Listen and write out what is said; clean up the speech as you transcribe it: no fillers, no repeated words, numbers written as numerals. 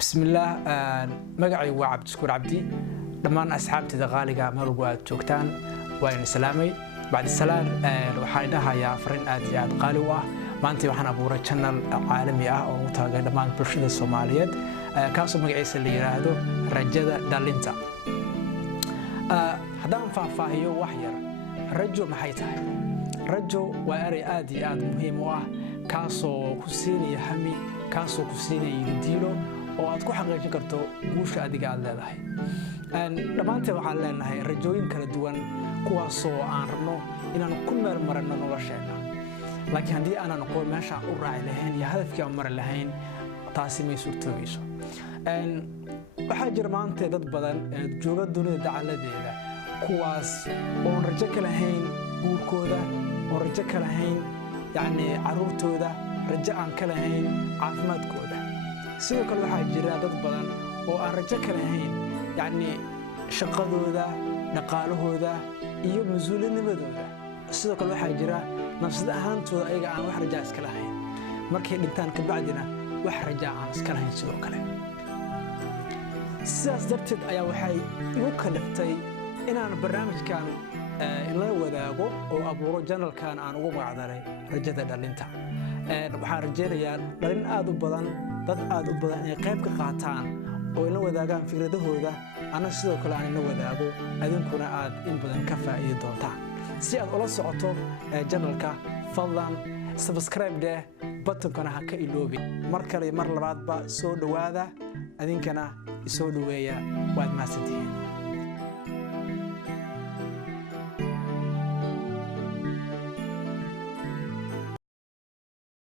بسم الله مقعي وعبد شكور عبدي دمان أصحابتي دغاليقا مالوغو جوجتان وين سلامي بعد السلام وحايدها يا فرين آد قالوا maanta waxaan abuuray channel caalami ah oo u taagan dhammaan bulshada Soomaaliyeed kaasoo magaciisa la yiraahdo Rajada Dhalinta haddaan faahfaahiyo wax yar rajo maxay tahay rajo waa eray aad iyo aad muhiim u ah kaasoo ku siinaya hami kaasoo ku siinaya diilo oo aad ku xaqiijin karto guusha adiga aad leedahay dhamaanteen waxaan leenahay rajooyin kala duwan kuwaasoo aan rabno inaan ku meel marno nolosheena laakiin haddii aanan aqoon meesha u raaci lahayn iyo hadafkii aan mari lahayn taasi may suurtoobayso waxaa jira maanta dad badan jooga dunida dacaladeeda kuwaas oo rajo ka lahayn guurkooda oo rajo ka lahayn yacni caruurtooda rajo aan ka lahayn caafimaadkooda sidoo kale waxaa jira dad badan oo aan rajo ka lahayn yacni shaqadooda dhaqaalahooda iyo mas'uuliyadnimadooda sidoo kale waxaa jira nafsad ahaantooda ayaga aan wax rajo iska lahayn markay dhintaan ka bacdina wax rajo aan iska lahayn sidoo kale sidaas darteed ayaa waxay igu kaliftay inaan barnaamijkan la wadaago oo abuuro channelkan aan ugu magacdaray Rajada Dhalinta waxaan rajaynayaa dhalin aad u badan dad aad u badan inay qayb ka qaataan oo la wadaagaan fikradahooda ana sidoo kale aan la wadaago adinkuna aad in badan ka faa'iido doontaan si aad ula socoto channelka fadlan subscribe de button-kana ha ka iloobi mar kale mar labaadba soo dhawaada adinkana soo dhaweeya waad mahadsantihiin